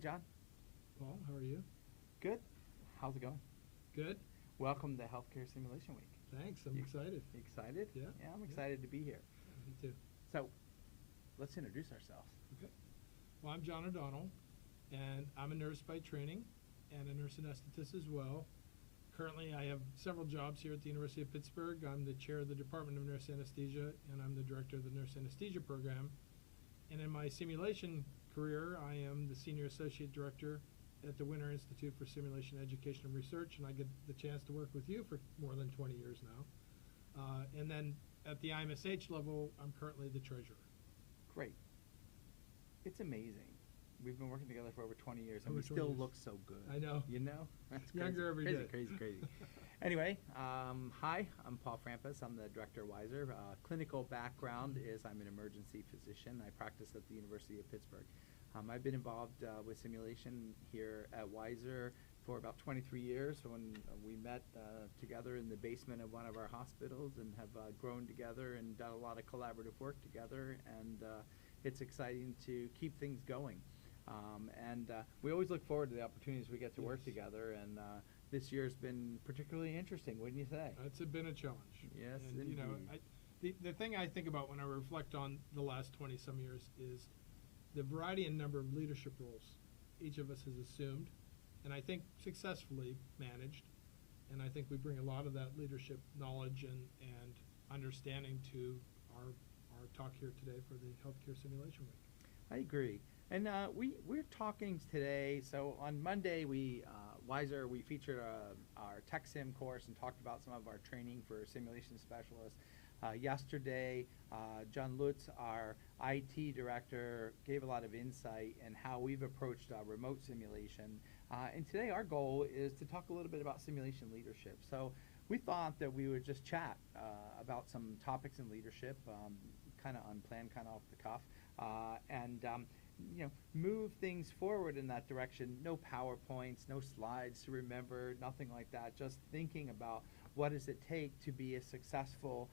John. Paul, how are you? Good. How's it going? Good. Welcome to Healthcare Simulation Week. Thanks. I'm You excited. Excited? Yeah. Yeah, I'm excited to be here. Me too. So, let's introduce ourselves. Okay. Well, I'm John O'Donnell, and I'm a nurse by training and a nurse anesthetist as well. Currently, I have several jobs here at the University of Pittsburgh. I'm the chair of the Department of Nurse Anesthesia, and I'm the director of the Nurse Anesthesia Program. And in my simulation career, I am the senior associate director at the Winter Institute for Simulation Education and Research, and I get the chance to work with you for more than 20 years now. And then at the IMSH level, I'm currently the treasurer. Great. It's amazing. We've been working together for over 20 years, and Over we 20 still years. look so good. I know. You know? That's Younger every crazy, day. Crazy. Anyway, hi, I'm Paul Frampus. I'm the director of WISER. Clinical background is I'm an emergency physician. I practice at the University of Pittsburgh. I've been involved with simulation here at WISER for about 23 years when we met together in the basement of one of our hospitals and have grown together and done a lot of collaborative work together, and it's exciting to keep things going. And we always look forward to the opportunities we get to work together, and this year's been particularly interesting, wouldn't you say? It's been a challenge. Yes, and, you know, the thing I think about when I reflect on the last 20-some years is the variety and number of leadership roles each of us has assumed, and I think successfully managed. And I think we bring a lot of that leadership knowledge and understanding to our talk here today for the Healthcare Simulation Week. I agree. And we're talking today, so on Monday WISER, we featured our Tech Sim course and talked about some of our training for simulation specialists. Yesterday, John Lutz, our IT director, gave a lot of insight in how we've approached remote simulation. And today our goal is to talk a little bit about simulation leadership. So we thought that we would just chat about some topics in leadership, kind of unplanned, kind of off the cuff, and you know, move things forward in that direction. No PowerPoints, no slides to remember, nothing like that. Just thinking about what does it take to be a successful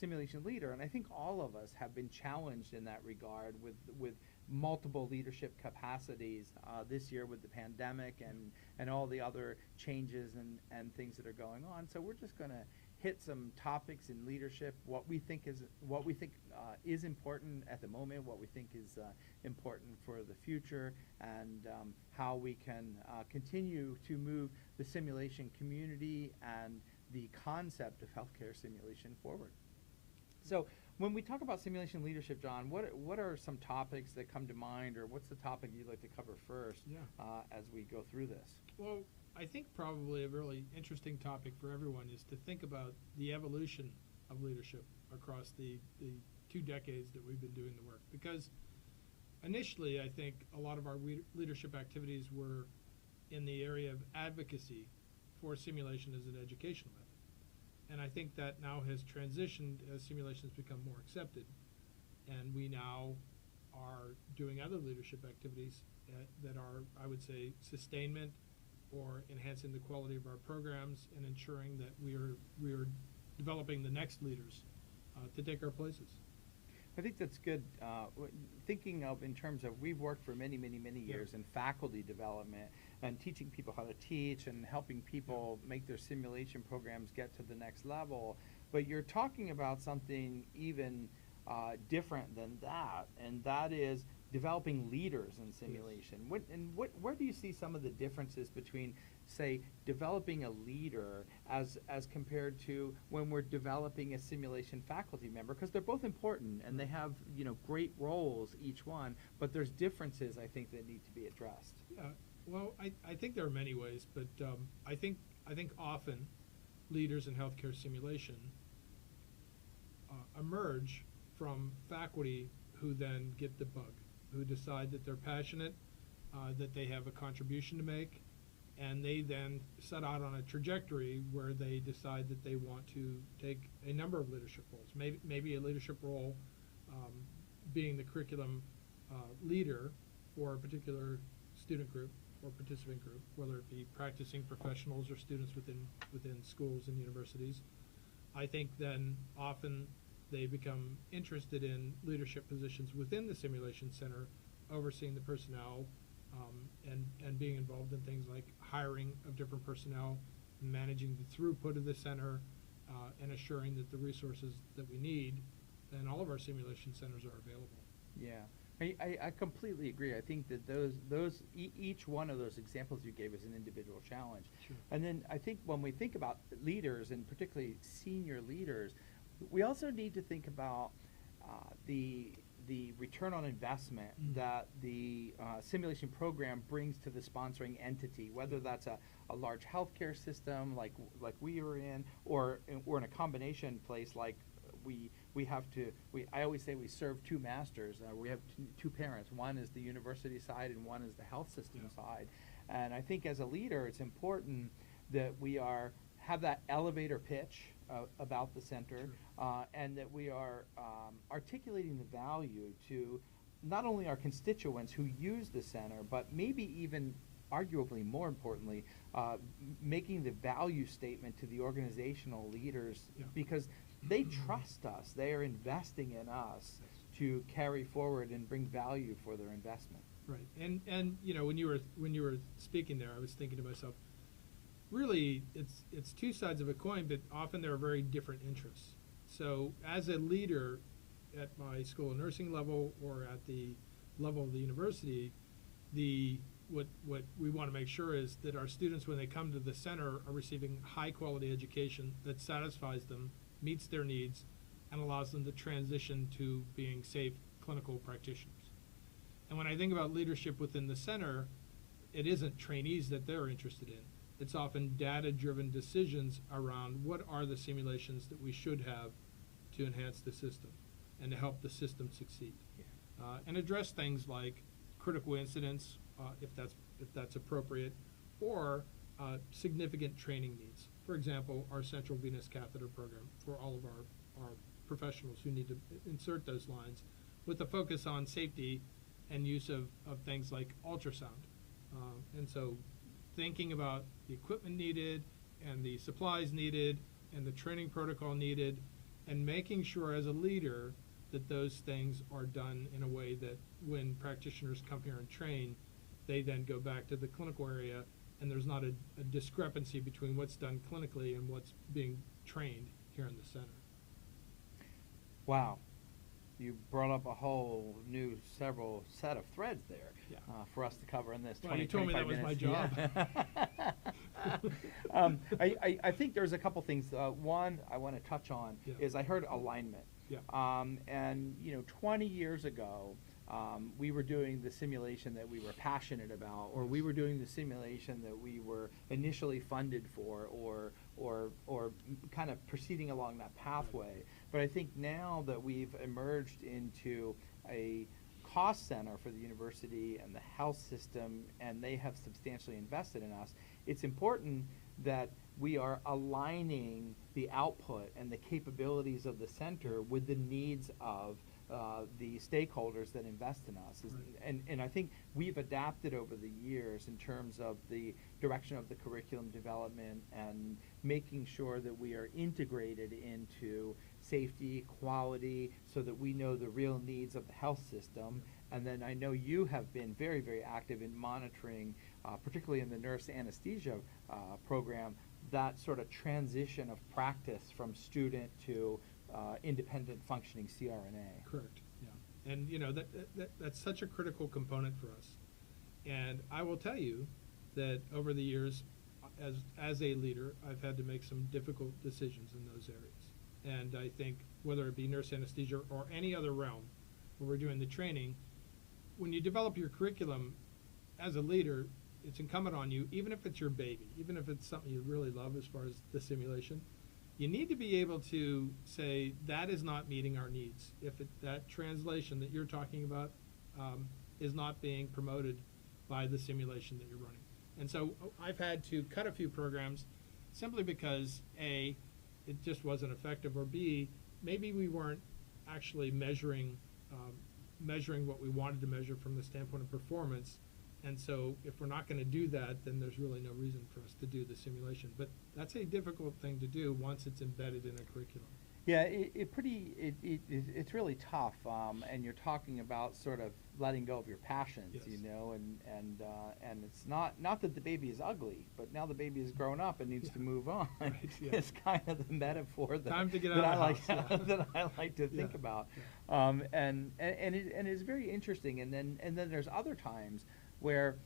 simulation leader. And I think all of us have been challenged in that regard with multiple leadership capacities this year with the pandemic and all the other changes and things that are going on. So we're just going to hit some topics in leadership, what we think is important at the moment, what we think is important for the future, and how we can continue to move the simulation community and the concept of healthcare simulation forward. So when we talk about simulation leadership, John, what are some topics that come to mind, or what's the topic you'd like to cover first as we go through this? Well, I think probably a really interesting topic for everyone is to think about the evolution of leadership across the 2 decades that we've been doing the work. Because initially, I think a lot of our leadership activities were in the area of advocacy for simulation as an educational method. And I think that now has transitioned as simulations become more accepted. And we now are doing other leadership activities that are, I would say, sustainment or enhancing the quality of our programs and ensuring that we are developing the next leaders to take our places. I think that's good. Thinking of in terms of, we've worked for many years in faculty development and teaching people how to teach and helping people make their simulation programs get to the next level. But you're talking about something even different than that, and that is developing leaders in simulation. Where do you see some of the differences between, say, developing a leader as compared to when we're developing a simulation faculty member? Because they're both important and they have, you know, great roles, each one, but there's differences, I think, that need to be addressed. Yeah, well, I think there are many ways, but I think often leaders in healthcare simulation emerge from faculty who then get the bug, who decide that they're passionate, that they have a contribution to make, and they then set out on a trajectory where they decide that they want to take a number of leadership roles. Maybe a leadership role being the curriculum leader for a particular student group or participant group, whether it be practicing professionals or students within schools and universities. I think then often they become interested in leadership positions within the simulation center, overseeing the personnel, and being involved in things like hiring of different personnel, managing the throughput of the center, and assuring that the resources that we need in all of our simulation centers are available. Yeah, I completely agree. I think that each one of those examples you gave is an individual challenge. Sure. And then I think when we think about leaders, and particularly senior leaders, we also need to think about the return on investment that the simulation program brings to the sponsoring entity, whether that's a large healthcare system like we are in, or in a combination place like we have to. I always say we serve two masters. We have two parents. One is the university side, and one is the health system side. And I think as a leader, it's important that we have that elevator pitch about the center, and that we are articulating the value to not only our constituents who use the center, but maybe even arguably more importantly, making the value statement to the organizational leaders, because they trust us. They are investing in us to carry forward and bring value for their investment. Right, and you know, when you were speaking there, I was thinking to myself, really, it's two sides of a coin, but often there are very different interests. So as a leader at my school of nursing level or at the level of the university, what we want to make sure is that our students, when they come to the center, are receiving high quality education that satisfies them, meets their needs, and allows them to transition to being safe clinical practitioners. And when I think about leadership within the center, it isn't trainees that they're interested in. It's often data-driven decisions around what are the simulations that we should have to enhance the system and to help the system succeed. And address things like critical incidents, if that's appropriate, or significant training needs. For example, our central venous catheter program for all of our professionals who need to insert those lines, with a focus on safety and use of things like ultrasound. And so thinking about the equipment needed and the supplies needed and the training protocol needed, and making sure as a leader that those things are done in a way that when practitioners come here and train, they then go back to the clinical area and there's not a discrepancy between what's done clinically and what's being trained here in the center. Wow. You brought up a whole new set of threads there for us to cover in this 20, you told me that was my job. Yeah. I think there's a couple things. One I want to touch on is I heard alignment. Yeah. And 20 years ago, we were doing the simulation that we were passionate about, or we were doing the simulation that we were initially funded for, or kind of proceeding along that pathway. Right. But I think now that we've emerged into a cost center for the university and the health system, and they have substantially invested in us, it's important that we are aligning the output and the capabilities of the center with the needs of the stakeholders that invest in us. Right. And I think we've adapted over the years in terms of the direction of the curriculum development and making sure that we are integrated into safety, quality, so that we know the real needs of the health system. And then I know you have been very, very active in monitoring, particularly in the nurse anesthesia program, that sort of transition of practice from student to independent functioning CRNA. Correct. Yeah. And that's such a critical component for us. And I will tell you that over the years, as a leader, I've had to make some difficult decisions in those areas. And I think whether it be nurse anesthesia or any other realm where we're doing the training, when you develop your curriculum as a leader, it's incumbent on you, even if it's your baby, even if it's something you really love as far as the simulation, you need to be able to say that is not meeting our needs. If that translation that you're talking about is not being promoted by the simulation that you're running. And so I've had to cut a few programs simply because A, it just wasn't effective, or B, maybe we weren't actually measuring what we wanted to measure from the standpoint of performance. And so if we're not going to do that, then there's really no reason for us to do the simulation. But that's a difficult thing to do once it's embedded in a curriculum. Yeah, it's really tough, and you're talking about sort of letting go of your passions, Yes. you know, and it's not that the baby is ugly, but now the baby has grown up and needs to move on. Right, yeah. It's kind of the metaphor that Time to get that out I of like the house, yeah. that I like to think Yeah, about, yeah. and it's very interesting. And then there's other times where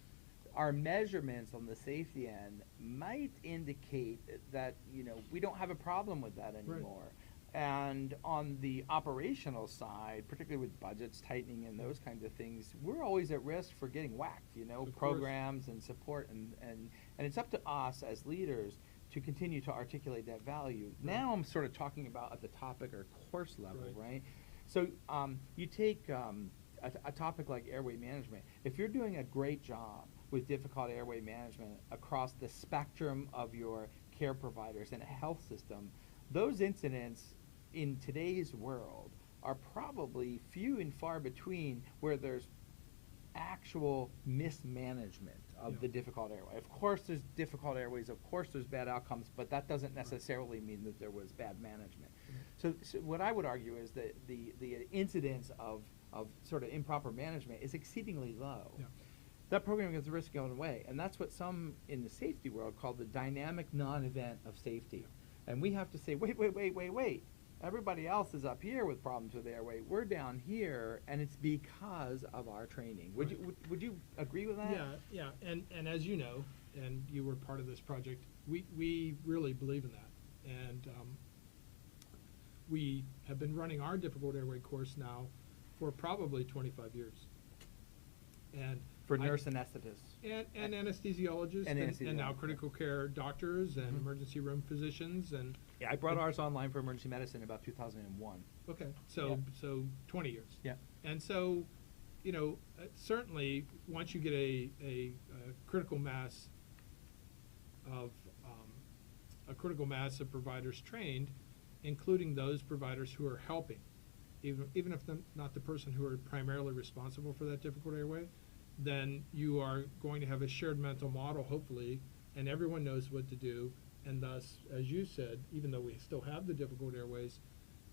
our measurements on the safety end might indicate that, you know, we don't have a problem with that Right. anymore. And on the operational side, particularly with budgets tightening and those kinds of things, we're always at risk for getting whacked, you know, Of course. programs and support, and it's up to us as leaders to continue to articulate that value. Right. Now I'm sort of talking about at the topic or course level, Right. right? So you take a topic like airway management. If you're doing a great job with difficult airway management across the spectrum of your care providers in a health system, those incidents in today's world are probably few and far between where there's actual mismanagement of Yeah. the difficult airway. Of course there's difficult airways, of course there's bad outcomes, but that doesn't necessarily mean that there was bad management. Right. So what I would argue is that the incidence of sort of improper management is exceedingly low. Yeah. That program gets the risk going away, and that's what some in the safety world call the dynamic non-event of safety. And we have to say, wait. Everybody else is up here with problems with airway. We're down here, and it's because of our training. Would Right. would you agree with that? Yeah. And as you know, and you were part of this project, we really believe in that. And we have been running our difficult airway course now for probably 25 years. And For nurse anesthetists. and anesthesiologists And and anesthesiologists, now yeah. critical care doctors and Mhm. emergency room physicians and Yeah, I brought ours online for emergency medicine about 2001. okay, so Yeah. so 20 years. Yeah. And so, you know, certainly once you get a critical mass of providers trained, including those providers who are helping, even if they're not the person who are primarily responsible for that difficult airway, then you are going to have a shared mental model, hopefully, and everyone knows what to do, and thus, as you said, even though we still have the difficult airways,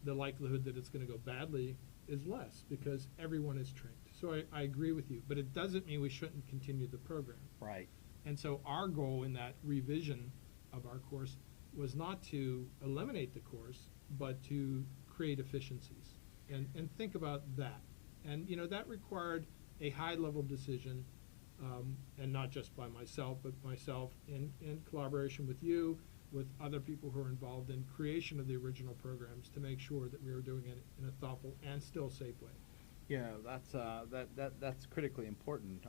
the likelihood that it's going to go badly is less because everyone is trained. So I agree with you, but it doesn't mean we shouldn't continue the program. Right. And so our goal in that revision of our course was not to eliminate the course, but to create efficiencies and think about that. And, you know, that required a high-level decision, and not just by myself, but myself in collaboration with you, with other people who are involved in creation of the original programs to make sure that we were doing it in a thoughtful and still safe way. Yeah, that's critically important,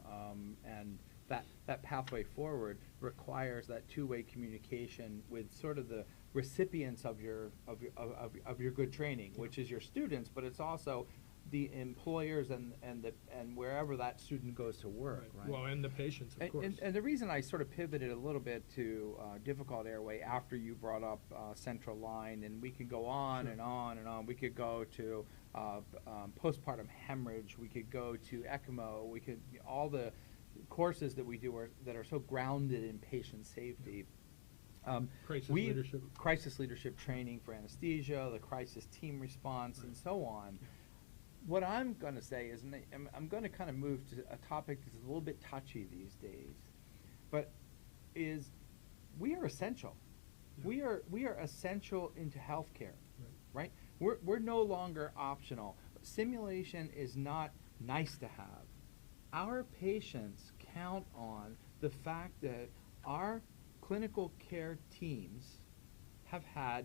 and that pathway forward requires that two-way communication with sort of the recipients of your good training, which is your students, but it's also the employers and wherever that student goes to work, right? Well, and the patients, of course. And the reason I sort of pivoted a little bit to difficult airway after you brought up central line, and we could go on Sure. and on and on. We could go to postpartum hemorrhage. We could go to ECMO. We could all the courses that we do that are so grounded in patient safety. Crisis leadership training for anesthesia, the crisis team response, Right. and so on. Yeah. What I'm going to say is, and I'm going to kind of move to a topic that's a little bit touchy these days, but is we are essential. Yeah. We are essential into healthcare, Right. right? We're no longer optional. Simulation is not nice to have. Our patients count on the fact that our clinical care teams have had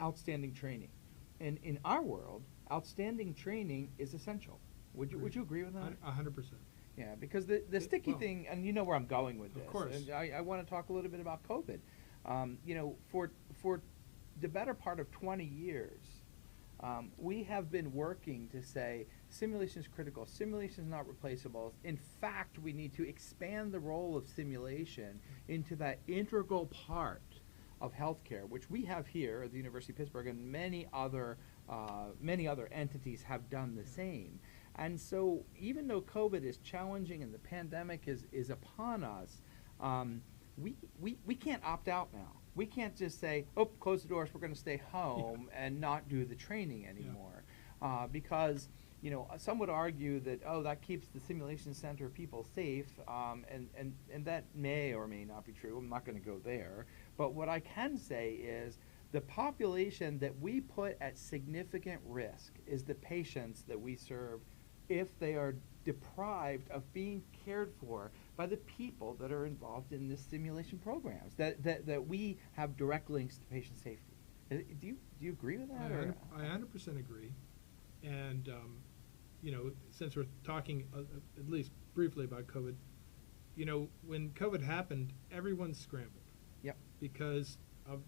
outstanding training. And in our world, outstanding training is essential. Would you agree with that? 100%. Yeah, because the sticky well, thing, and you know where I'm going with Of this. course. And I want to talk a little bit about COVID. You know, for the better part of 20 years, we have been working to say simulation is critical, simulation is not replaceable. In fact, we need to expand the role of simulation into that integral part of healthcare, which we have here at the University of Pittsburgh, and many other entities have done the same. And so even though COVID is challenging and the pandemic is upon us, we can't opt out now. we can't just say, oh, close the doors, we're going to stay home and not do the training anymore. Because, you know, some would argue that, oh, that keeps the simulation center people safe, and that may or may not be true. I'm not going to go there. But what I can say is the population that we put at significant risk is the patients that we serve if they are deprived of being cared for by the people that are involved in this simulation programs, that we have direct links to patient safety. Do you agree with that? I 100% agree. And, you know, since we're talking at least briefly about COVID, you know, when COVID happened, everyone scrambled. Yep. Because of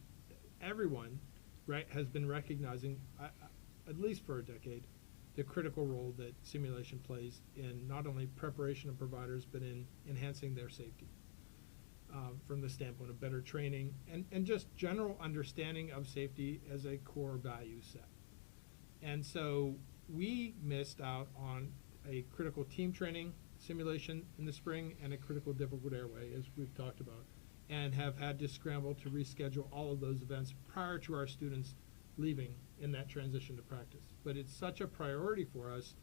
everyone, right, has been recognizing, at least for a decade, the critical role that simulation plays in not only preparation of providers, but in enhancing their safety from the standpoint of better training and just general understanding of safety as a core value set. And so we missed out on a critical team training simulation in the spring and a critical difficult airway, as we've talked about, and have had to scramble to reschedule all of those events prior to our students leaving in that transition to practice. But it's such a priority for us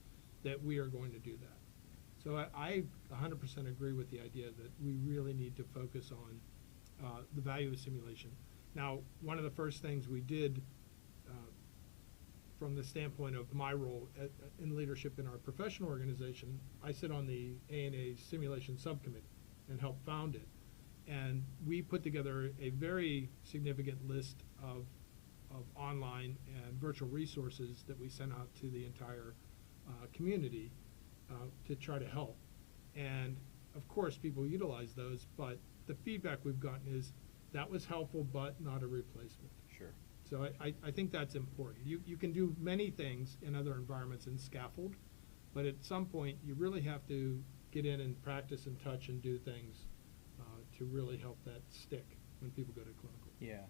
that we are going to do that. So I 100% agree with the idea that we really need to focus on the value of simulation. Now, one of the first things we did from the standpoint of my role in leadership in our professional organization, I sit on the ANA simulation subcommittee and help found it. And we put together a very significant list of online and virtual resources that we sent out to the entire community to try to help. And of course, people utilize those, but the feedback we've gotten is that was helpful, but not a replacement. Sure. So I think that's important. You can do many things in other environments and scaffold, but at some point, you really have to get in and practice and touch and do things to really help that stick when people go to clinical. Yeah.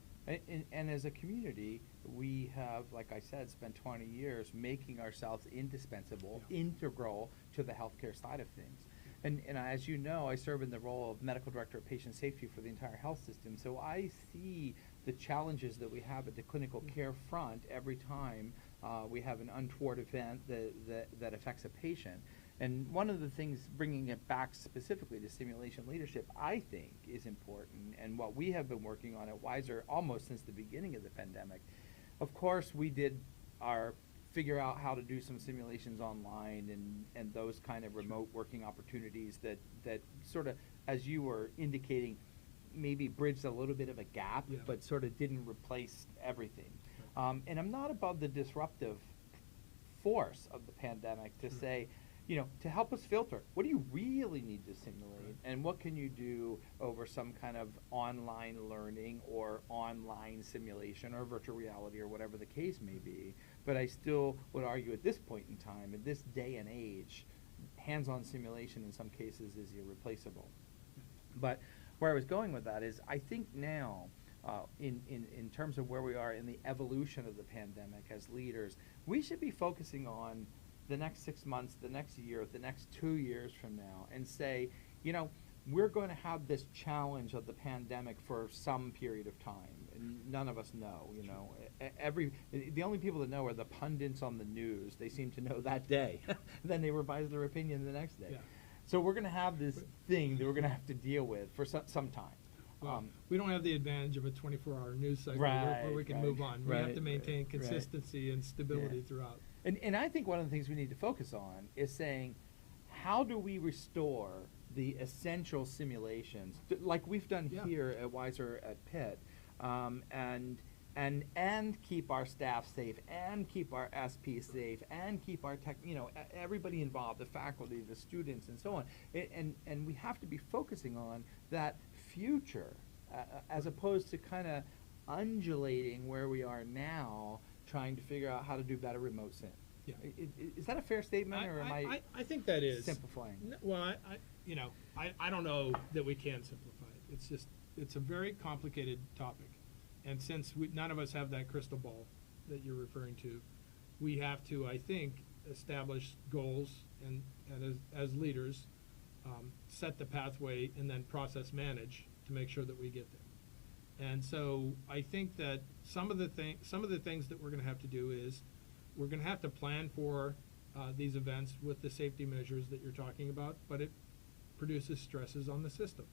And as a community, we have, like I said, spent 20 years making ourselves indispensable, integral to the healthcare side of things. And as you know, I serve in the role of medical director of patient safety for the entire health system. So I see the challenges that we have at the clinical care front every time we have an untoward event that affects a patient. And one of the things, bringing it back specifically to simulation leadership, I think is important, and what we have been working on at WISER almost since the beginning of the pandemic. Of course, we did our figure out how to do some simulations online and those kind of remote working opportunities that sort of, as you were indicating, maybe bridged a little bit of a gap, but sort of didn't replace everything. And I'm not above the disruptive force of the pandemic to say, you know, to help us filter, what do you really need to simulate, and what can you do over some kind of online learning or online simulation or virtual reality or whatever the case may be. But I still would argue at this point in time, in this day and age, hands-on simulation in some cases is irreplaceable. But where I was going with that is I think now, in terms of where we are in the evolution of the pandemic as leaders, we should be focusing on the next 6 months, the next year, the next 2 years from now, and say, you know, we're going to have this challenge of the pandemic for some period of time, and none of us know, you know. The only people that know are the pundits on the news. They seem to know that day. Then they revise their opinion the next day. So we're going to have this thing that we're going to have to deal with for some time. Well, we don't have the advantage of a 24-hour news cycle where we can move on. We have to maintain consistency and stability throughout. And I think one of the things we need to focus on is saying, how do we restore the essential simulations, like we've done here at WISER at Pitt, and keep our staff safe, and keep our SP safe, and keep our everybody involved, the faculty, the students, and so on. And we have to be focusing on that future, as opposed to kind of undulating where we are now, trying to figure out how to do better remote sim. Is that a fair statement, or am I think that is simplifying? Well, I don't know that we can simplify it. It's a very complicated topic, and since none of us have that crystal ball that you're referring to, we have to, I think, establish goals and as leaders, set the pathway and then process manage to make sure that we get there. And so I think that some of the things that we're going to have to do is we're going to have to plan for these events with the safety measures that you're talking about, but it produces stresses on the system.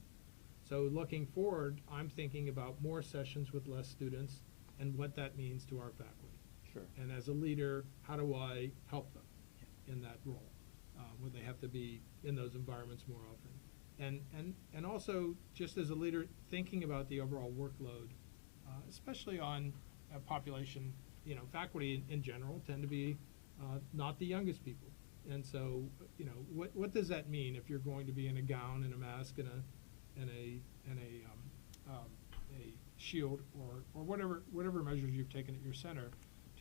So looking forward, I'm thinking about more sessions with less students and what that means to our faculty. Sure. And as a leader, how do I help them in that role, where they have to be in those environments more often? And also, just as a leader, thinking about the overall workload, especially on a population, faculty in general tend to be not the youngest people. And so, what does that mean if you're going to be in a gown and a mask and a shield or whatever measures you've taken at your center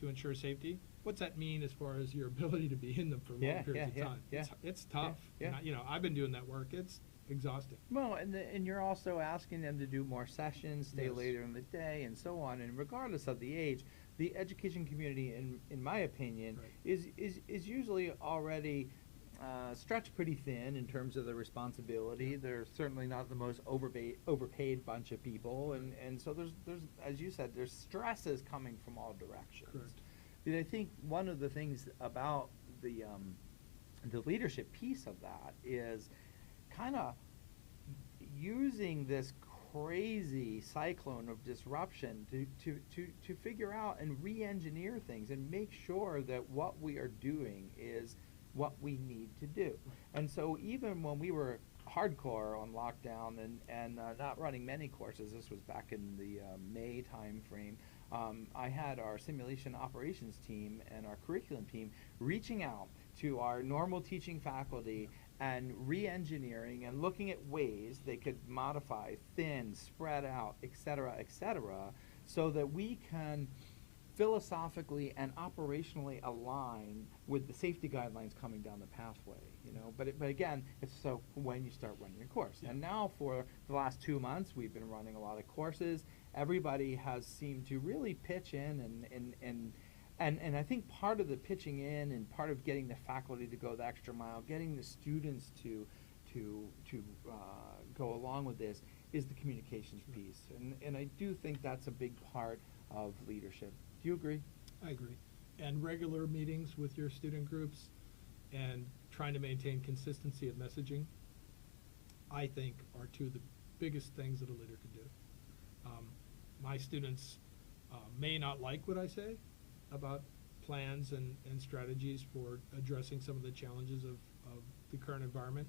to ensure safety? What's that mean as far as your ability to be in them for long periods of time? Yeah. It's tough. Yeah. And I've been doing that work. It's exhausting. Well, and you're also asking them to do more sessions, stay Yes. later in the day, and so on. And regardless of the age, the education community, in my opinion, Right. is usually already stretched pretty thin in terms of the responsibility. They're certainly not the most overpaid bunch of people, and so there's as you said, there's stresses coming from all directions. Correct. And I think one of the things about the leadership piece of that is kind of using this crazy cyclone of disruption to figure out and re-engineer things and make sure that what we are doing is what we need to do. And so even when we were hardcore on lockdown and not running many courses, this was back in the May time frame, I had our simulation operations team and our curriculum team reaching out to our normal teaching faculty and re-engineering and looking at ways they could modify, thin, spread out, et cetera, so that we can philosophically and operationally align with the safety guidelines coming down the pathway, But again, it's so when you start running your course. Yeah. And now for the last 2 months, we've been running a lot of courses. Everybody has seemed to really pitch in and I think part of the pitching in and part of getting the faculty to go the extra mile, getting the students to go along with this is the communications piece. And I do think that's a big part of leadership. Do you agree? I agree. And regular meetings with your student groups and trying to maintain consistency of messaging, I think, are two of the biggest things that a leader can do. My students may not like what I say about plans and strategies for addressing some of the challenges of the current environment,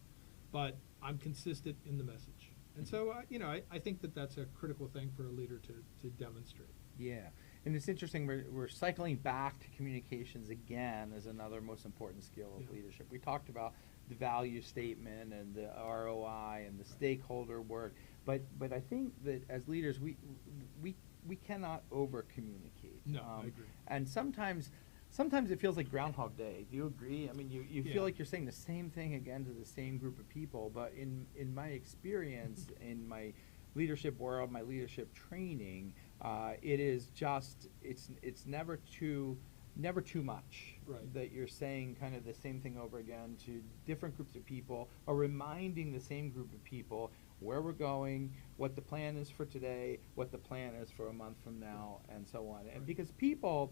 but I'm consistent in the message. And so, I think that that's a critical thing for a leader to demonstrate. Yeah, and it's interesting, we're cycling back to communications again as another most important skill of Yeah. leadership. We talked about the value statement and the ROI and the stakeholder work, but I think that as leaders, we cannot over-communicate. No, I agree. And sometimes it feels like Groundhog Day. Do you agree? I mean, you Yeah. feel like you're saying the same thing again to the same group of people, but in my experience, in my leadership world, my leadership training, it is just, it's never too much. Right. That you're saying kind of the same thing over again to different groups of people, or reminding the same group of people where we're going, what the plan is for today, what the plan is for a month from now, and so on. And Right. because people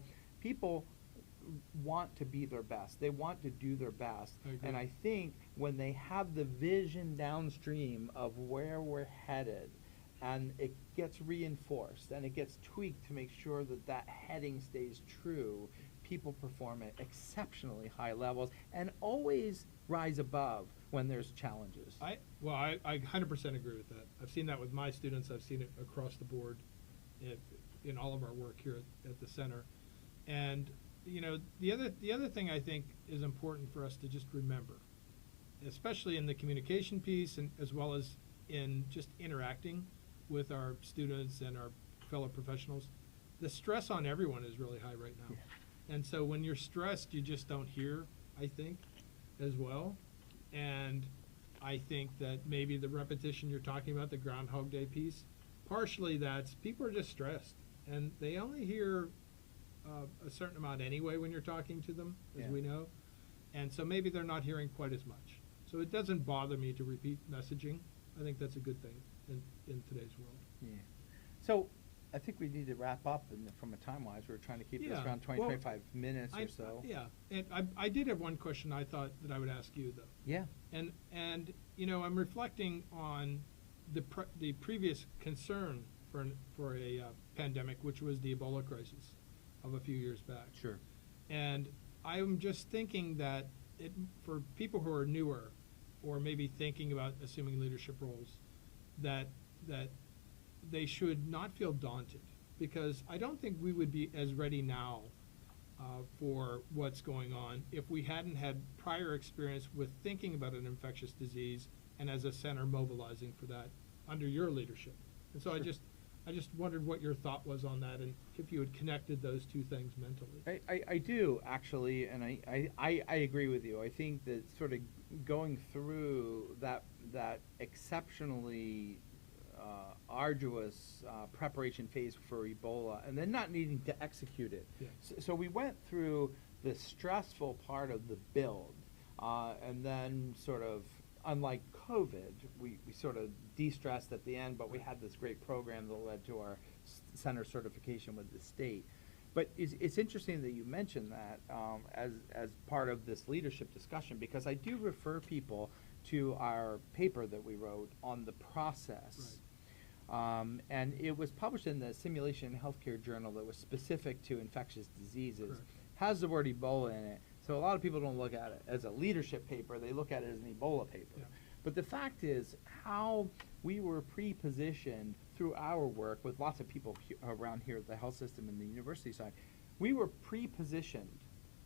want to be their best. They want to do their best. I agree. And I think when they have the vision downstream of where we're headed, and it gets reinforced and it gets tweaked to make sure that that heading stays true, people perform at exceptionally high levels and always rise above when there's challenges. I 100% agree with that. I've seen that with my students. I've seen it across the board in all of our work here at the center. And the other thing I think is important for us to just remember, especially in the communication piece and as well as in just interacting with our students and our fellow professionals, the stress on everyone is really high right now. Yeah. And so when you're stressed, you just don't hear, I think, as well. And I think that maybe the repetition you're talking about, the Groundhog Day piece, partially that's people are just stressed. And they only hear a certain amount anyway when you're talking to them, as Yeah. we know. And so maybe they're not hearing quite as much. So it doesn't bother me to repeat messaging. I think that's a good thing in today's world. Yeah. So I think we need to wrap up from a time-wise. We're trying to keep this Yeah, around 20, well, 25 minutes or so. Yeah, and I did have one question I thought that I would ask you, though. Yeah. And I'm reflecting on the previous concern for a pandemic, which was the Ebola crisis of a few years back. Sure. And I'm just thinking that for people who are newer, or maybe thinking about assuming leadership roles, that they should not feel daunted, because I don't think we would be as ready now for what's going on if we hadn't had prior experience with thinking about an infectious disease and as a center mobilizing for that under your leadership. And so Sure. I just wondered what your thought was on that, and if you had connected those two things mentally. I do, actually, and I agree with you. I think that sort of going through that exceptionally arduous preparation phase for Ebola, and then not needing to execute it. Yeah. So we went through the stressful part of the build, and then sort of, unlike COVID, we sort of de-stressed at the end, but we had this great program that led to our center certification with the state. But it's interesting that you mentioned that as part of this leadership discussion, because I do refer people to our paper that we wrote on the process. Right. And it was published in the Simulation Healthcare Journal that was specific to infectious diseases. Correct. Has the word Ebola in it. So a lot of people don't look at it as a leadership paper, they look at it as an Ebola paper. Yeah. But the fact is how we were pre-positioned through our work with lots of people around here at the health system and the university side, we were pre-positioned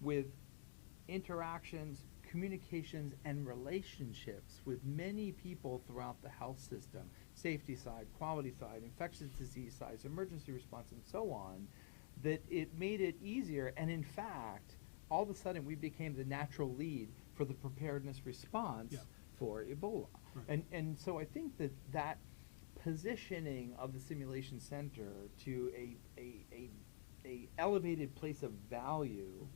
with interactions, communications, and relationships with many people throughout the health system, safety side, quality side, infectious disease side, emergency response, and so on, that it made it easier. And in fact, all of a sudden we became the natural lead for the preparedness response Yeah. for Ebola. Right. And so I think that positioning of the simulation center to a elevated place of value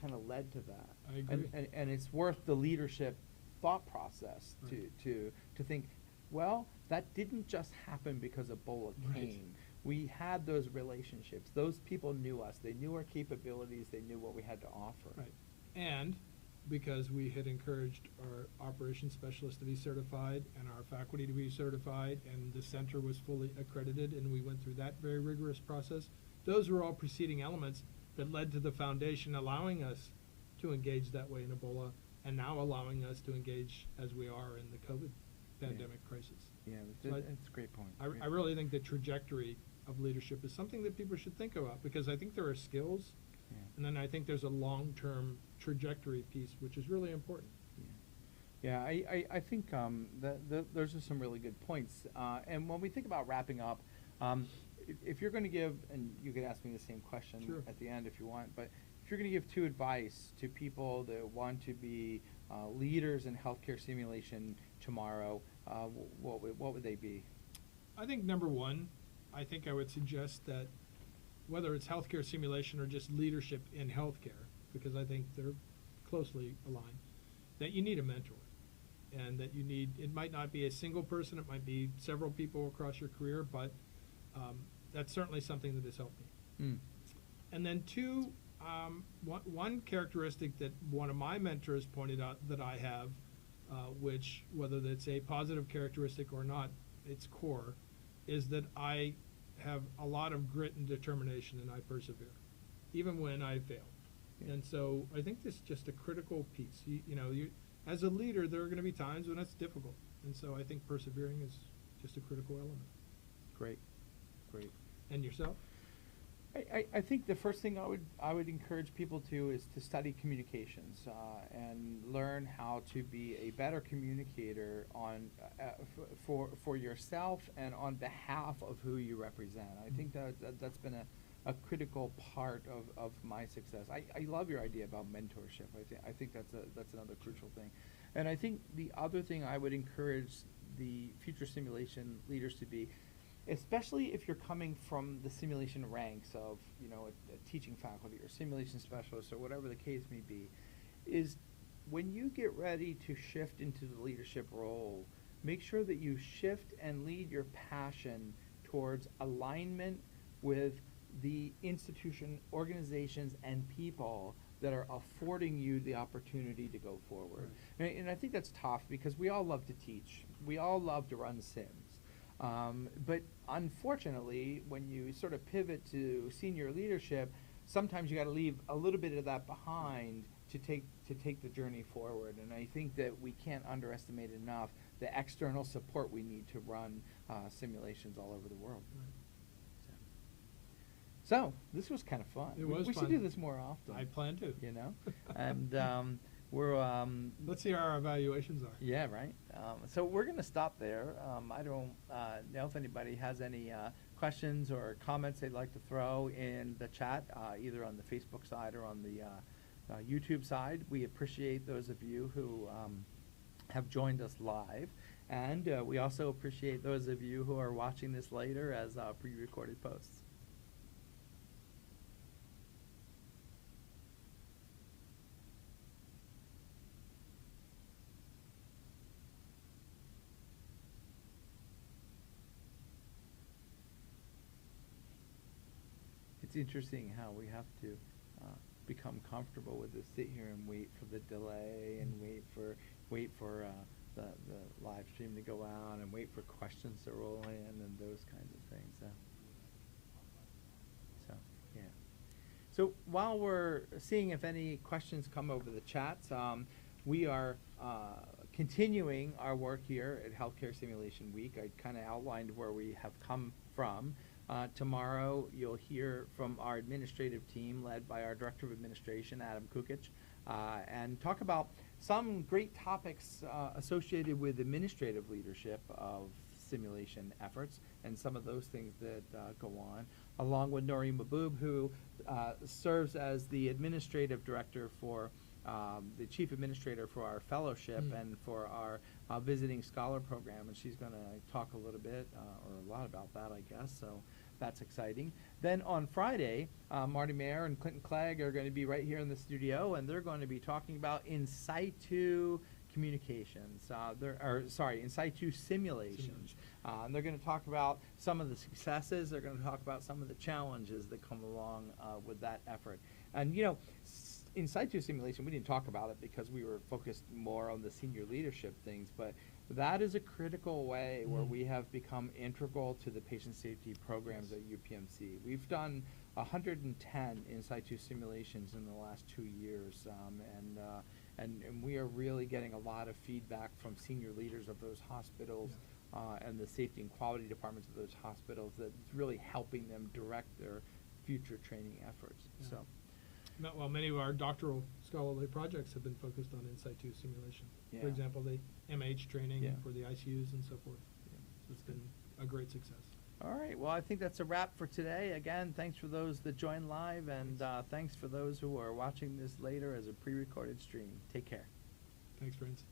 kind of led to that. I agree. And it's worth the leadership thought process Right. to think, well, that didn't just happen because Ebola Right. came. We had those relationships. Those people knew us. They knew our capabilities. They knew what we had to offer. Right. And because we had encouraged our operations specialists to be certified and our faculty to be certified, and the center was fully accredited, and we went through that very rigorous process, those were all preceding elements that led to the foundation allowing us to engage that way in Ebola, and now allowing us to engage as we are in the COVID pandemic crisis. Yeah, So that's a great point. I really think the trajectory of leadership is something that people should think about, because I think there are skills, Yeah. and then I think there's a long-term trajectory piece, which is really important. Yeah, I think those are some really good points. And when we think about wrapping up, if you're going to give, and you could ask me the same question Sure. at the end if you want, but if you're going to give two advice to people that want to be leaders in healthcare simulation tomorrow, what would they be? I think number one, I think I would suggest that whether it's healthcare simulation or just leadership in healthcare, because I think they're closely aligned, that you need a mentor. And that you need, it might not be a single person, it might be several people across your career, but that's certainly something that has helped me. Mm. And then two, one characteristic that one of my mentors pointed out that I have, which, whether that's a positive characteristic or not, its core, is that I have a lot of grit and determination, and I persevere, even when I fail. Yeah. And so I think this is just a critical piece. As a leader, there are going to be times when it's difficult, and so I think persevering is just a critical element. Great. And yourself? I think the first thing I would encourage people to is to study communications and learn how to be a better communicator for yourself and on behalf of who you represent. I think that's been a critical part of my success. I love your idea about mentorship. I think that's another crucial thing. And I think the other thing I would encourage the future simulation leaders to be, especially if you're coming from the simulation ranks of, a teaching faculty or simulation specialist or whatever the case may be, is when you get ready to shift into the leadership role, make sure that you shift and lead your passion towards alignment with the institution, organizations, and people that are affording you the opportunity to go forward. Right. And I think that's tough because we all love to teach. We all love to run sims. But unfortunately, when you sort of pivot to senior leadership, sometimes you got to leave a little bit of that behind to take the journey forward. And I think that we can't underestimate enough the external support we need to run simulations all over the world. Right. So this was kind of fun. It was we fun. should do this more often. I plan to. You know, and we're Let's see how our evaluations are. yeah, right. So we're going to stop there. I don't know if anybody has any questions or comments they'd like to throw in the chat, either on the Facebook side or on the YouTube side. We appreciate those of you who have joined us live, and we also appreciate those of you who are watching this later as pre-recorded posts. It's interesting how we have to become comfortable with this, sit here and wait for the delay and wait for the live stream to go out and wait for questions to roll in and those kinds of things. So yeah. So while we're seeing if any questions come over the chats, we are continuing our work here at Healthcare Simulation Week. I kind of outlined where we have come from. Tomorrow, you'll hear from our administrative team led by our Director of Administration, Adam Kukic, and talk about some great topics associated with administrative leadership of simulation efforts and some of those things that go on, along with Noreen Mahboob, who serves as the administrative director for the chief administrator for our fellowship and for our visiting scholar program, and she's going to talk a little bit or a lot about that, I guess. So that's exciting. Then on Friday, Marty Mayer and Clinton Clegg are going to be right here in the studio, and they're going to be talking about in situ communications. In situ simulations. And they're going to talk about some of the successes. They're going to talk about some of the challenges that come along with that effort. And you know, in situ simulation, we didn't talk about it because we were focused more on the senior leadership things, but that is a critical way where we have become integral to the patient safety programs at UPMC. We've done 110 in situ simulations in the last 2 years, and we are really getting a lot of feedback from senior leaders of those hospitals and the safety and quality departments of those hospitals that it's really helping them direct their future training efforts. So. Well, many of our doctoral scholarly projects have been focused on in situ simulation. For example, the MH training for the ICUs and so forth. So it's been a great success. All right. Well, I think that's a wrap for today. Again, thanks for those that joined live, and thanks for those who are watching this later as a pre-recorded stream. Take care. Thanks, friends.